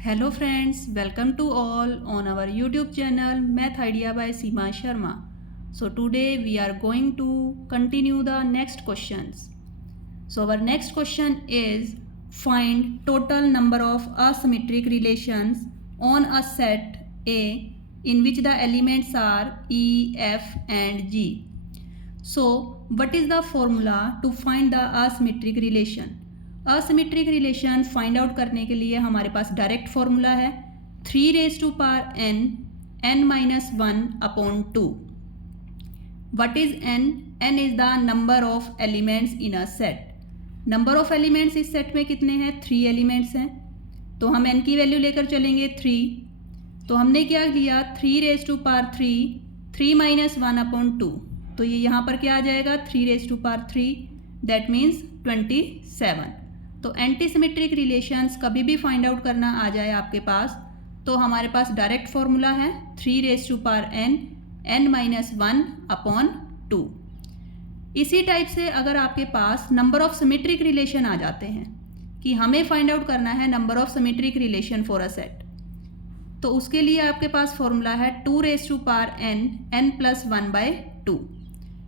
Hello friends, welcome to all on our YouTube channel Math Idea by Seema Sharma. So today we are going to continue the next questions. So our next question is find total number of asymmetric relations on a set A in which the elements are E, F and G. So what is the formula to find the asymmetric relation? Asymmetric relation find out करने के लिए हमारे पास direct formula है 3 n n minus 1 upon 2. What is n? n is the number of elements in a set. Number of elements इस set में कितने हैं? 3 elements हैं. तो हम n की वैल्यू लेकर चलेंगे 3. तो हमने क्या लिया 3 माइनस 1 अपॉन 2. तो ये यहाँ पर क्या आ जाएगा 3 दैट मीन्स 27. तो एंटीसिमेट्रिक रिलेशंस कभी भी फाइंड आउट करना आ जाए आपके पास तो हमारे पास डायरेक्ट फॉर्मूला है 3 n माइनस 1 अपॉन 2. इसी टाइप से अगर आपके पास नंबर ऑफ सिमेट्रिक रिलेशन आ जाते हैं कि हमें फाइंड आउट करना है number of symmetric relation for a set, तो उसके लिए आपके पास फॉर्मूला है 2 n प्लस 1/2.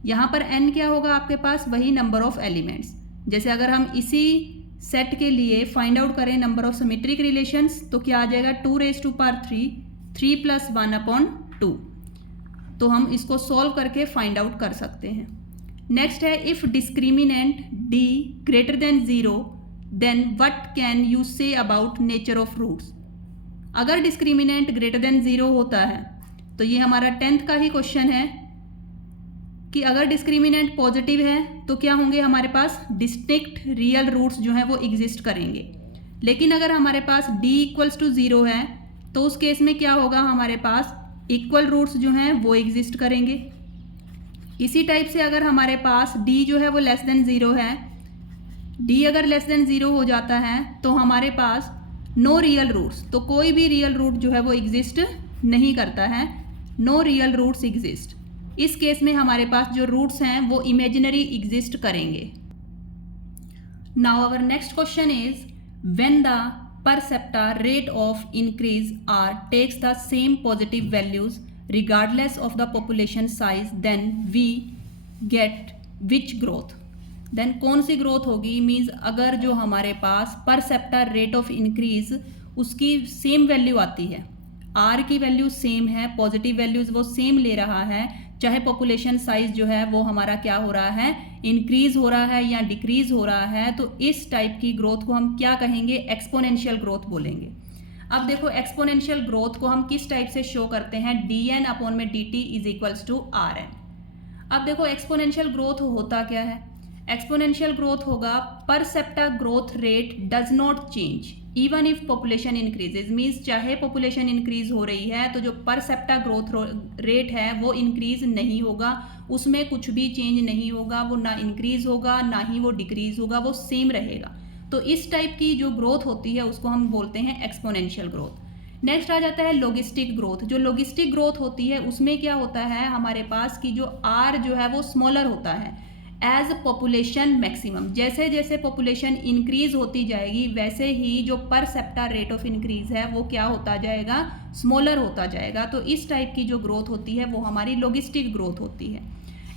यहाँ पर n क्या होगा आपके पास? वही नंबर ऑफ एलिमेंट्स. जैसे अगर हम इसी सेट के लिए फाइंड आउट करें नंबर ऑफ सिमेट्रिक रिलेशंस तो क्या आ जाएगा 3 प्लस 1 अपॉन 2. तो हम इसको सॉल्व करके फाइंड आउट कर सकते हैं. नेक्स्ट है if discriminant d greater than 0 then what can you say about nature of roots. अगर डिस्क्रिमिनेंट ग्रेटर देन 0 होता है तो ये हमारा 10th का ही क्वेश्चन है कि अगर डिस्क्रिमिनेंट पॉजिटिव है तो क्या होंगे हमारे पास डिस्टिंक्ट रियल रूट्स जो हैं वो एग्जिस्ट करेंगे. लेकिन अगर हमारे पास d इक्वल्स टू 0 है तो उस केस में क्या होगा हमारे पास इक्वल रूट्स जो हैं वो एग्जिस्ट करेंगे. इसी टाइप से अगर हमारे पास d जो है वो लेस देन 0 है, d अगर लेस देन 0 हो जाता है तो हमारे पास नो रियल रूट्स, तो कोई भी रियल रूट जो है वो एग्जिस्ट नहीं करता है. No real roots exist. इस केस में हमारे पास जो रूट्स हैं वो इमेजिनरी एग्जिस्ट करेंगे. Now our next question is when the per capita rate of increase r takes the same positive values regardless of the population size then we get which growth. Then कौन सी growth होगी? Means अगर जो हमारे पास per capita rate of increase उसकी same value आती है, आर की वैल्यू सेम है, पॉजिटिव वैल्यूज वो सेम ले रहा है, चाहे पॉपुलेशन साइज जो है वो हमारा क्या हो रहा है इंक्रीज हो रहा है या डिक्रीज हो रहा है, तो इस टाइप की ग्रोथ को हम क्या कहेंगे? एक्सपोनेंशियल ग्रोथ बोलेंगे. अब देखो एक्सपोनेंशियल ग्रोथ को हम किस टाइप से शो करते हैं? dn अपॉन में dt is equals to rn. अब देखो एक्सपोनेंशियल ग्रोथ होता क्या है? एक्सपोनेंशियल ग्रोथ होगा per capita growth rate does not change even if population increases. Means चाहे पॉपुलेशन इंक्रीज हो रही है तो जो परसेप्टा ग्रोथ रेट है वो इंक्रीज नहीं होगा, उसमें कुछ भी चेंज नहीं होगा, वो ना इंक्रीज होगा ना ही वो डिक्रीज होगा, वो सेम रहेगा. तो इस टाइप की जो ग्रोथ होती है उसको हम बोलते हैं एक्सपोनेंशियल ग्रोथ. नेक्स्ट आ जाता है लॉगिस्टिक ग्रोथ. जो लॉगिस्टिक ग्रोथ होती है उसमें क्या होता है हमारे पास कि जो आर जो है वो स्मॉलर होता है एज पॉपुलेशन मैक्सिमम. जैसे जैसे पॉपुलेशन इंक्रीज होती जाएगी वैसे ही जो परसेप्टा रेट ऑफ इंक्रीज है वो क्या होता जाएगा? स्मॉलर होता जाएगा. तो इस टाइप की जो ग्रोथ होती है वो हमारी लॉगिस्टिक ग्रोथ होती है.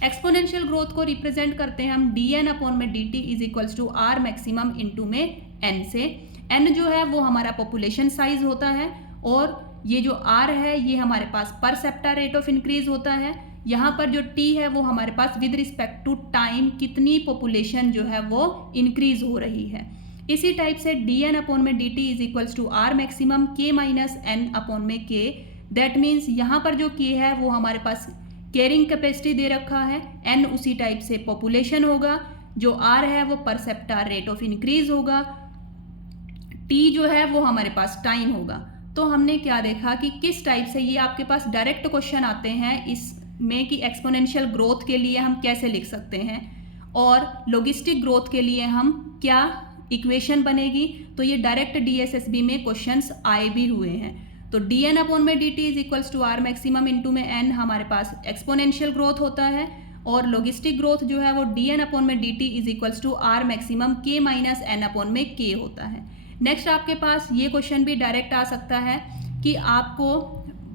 एक्सपोनेंशियल ग्रोथ को रिप्रेजेंट करते हैं हम dn अपॉन में dt is equals to r maximum into में n से. n जो है वो हमारा पॉपुलेशन साइज होता है और ये जो r है ये हमारे पास परसेप्टा रेट ऑफ इंक्रीज होता है. यहाँ पर जो t है वो हमारे पास विद रिस्पेक्ट टू टाइम कितनी पॉपुलेशन जो है वो इंक्रीज हो रही है. इसी टाइप से dn अपॉन में dt is equals to r maximum k minus n upon में k. दैट मीन्स यहाँ पर जो k है वो हमारे पास कैरिंग कैपेसिटी दे रखा है, n उसी टाइप से पॉपुलेशन होगा, जो r है वो परसेप्टा रेट ऑफ इंक्रीज होगा, t जो है वो हमारे पास टाइम होगा. तो हमने क्या देखा कि किस टाइप से ये आपके पास डायरेक्ट क्वेश्चन आते हैं इसमें कि एक्सपोनेंशियल ग्रोथ के लिए हम कैसे लिख सकते हैं और लॉगिस्टिक ग्रोथ के लिए हम क्या इक्वेशन बनेगी. तो ये डायरेक्ट DSSB में क्वेश्चंस आए भी हुए हैं. तो dn अपॉन में dt is equals to r maximum into में n हमारे पास एक्सपोनेंशियल ग्रोथ होता है और लॉगिस्टिक ग्रोथ जो है वो dn अपॉन में dt is equals to r maximum k minus n upon में k होता है. नेक्स्ट आपके पास ये क्वेश्चन भी डायरेक्ट आ सकता है कि आपको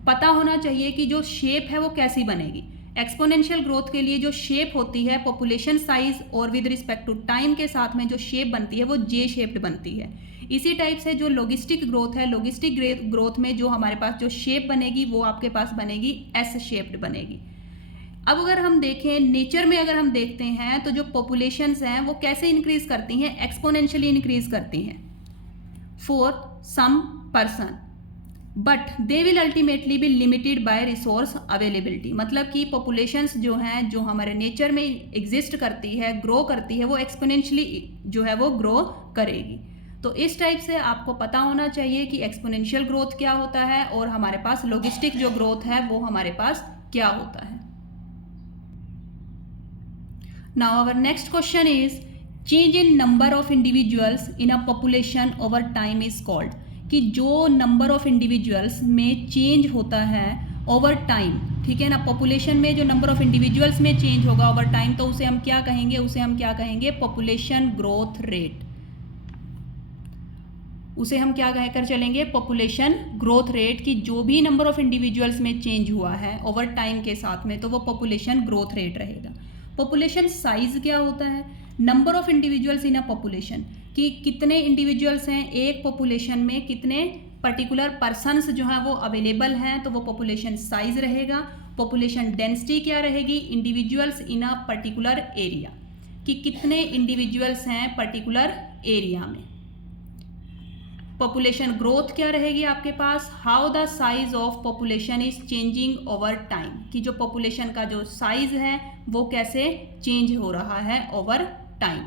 पता होना चाहिए कि जो शेप है वो कैसी बनेगी। एक्सपोनेंशियल ग्रोथ के लिए जो शेप होती है पॉपुलेशन साइज और विद रिस्पेक्ट टू टाइम के साथ में जो शेप बनती है वो जे शेप्ड बनती है। इसी टाइप से जो लॉजिस्टिक ग्रोथ है, लॉजिस्टिक ग्रोथ में जो हमारे पास जो शेप बनेगी वो आपके पास बनेगी एस शेप्ड बनेगी। अब अगर हम देखें नेचर में, अगर हम देखते हैं तो जो पॉपुलेशंस हैं वो कैसे इंक्रीज करती हैं, एक्सपोनेंशियली इंक्रीज करती हैं for some person, but they will ultimately be limited by resource availability. मतलब कि पॉपुलेशंस जो हैं, जो हमारे नेचर में एग्जिस्ट करती है, ग्रो करती है, वो एक्सपोनेंशियली जो है वो ग्रो करेगी। तो इस टाइप से आपको पता होना चाहिए कि एक्सपोनेंशियल ग्रोथ क्या होता है और हमारे पास लॉजिस्टिक जो ग्रोथ है वो हमारे पास क्या होता है। Now our next question is change in number of individuals in a population over time is called, कि जो नंबर ऑफ इंडिविजुअल्स में चेंज होता है ओवर टाइम, ठीक है ना, पॉपुलेशन में जो नंबर ऑफ इंडिविजुअल्स में चेंज होगा ओवर टाइम तो उसे हम क्या कहेंगे, उसे हम क्या कहेंगे, पॉपुलेशन ग्रोथ रेट। उसे हम क्या कहकर चलेंगे, पॉपुलेशन ग्रोथ रेट, की जो भी नंबर ऑफ इंडिविजुअल्स में चेंज हुआ है ओवर टाइम के साथ में तो वो पॉपुलेशन ग्रोथ रेट रहेगा। पॉपुलेशन साइज क्या होता है, number of individuals in a population, कि कितने इंडिविजुअल्स हैं एक पॉपुलेशन में, कितने पर्टिकुलर पर्सन्स जो हैं वो अवेलेबल हैं, तो वो पॉपुलेशन साइज रहेगा। पॉपुलेशन डेंसिटी क्या रहेगी, individuals in a particular area, कि कितने इंडिविजुअल्स हैं पर्टिकुलर एरिया में। पॉपुलेशन ग्रोथ क्या रहेगी आपके पास, how the size of population is changing over time, कि जो पॉपुलेशन का जो साइज है वो कैसे चेंज हो रहा है ओवर टाइम।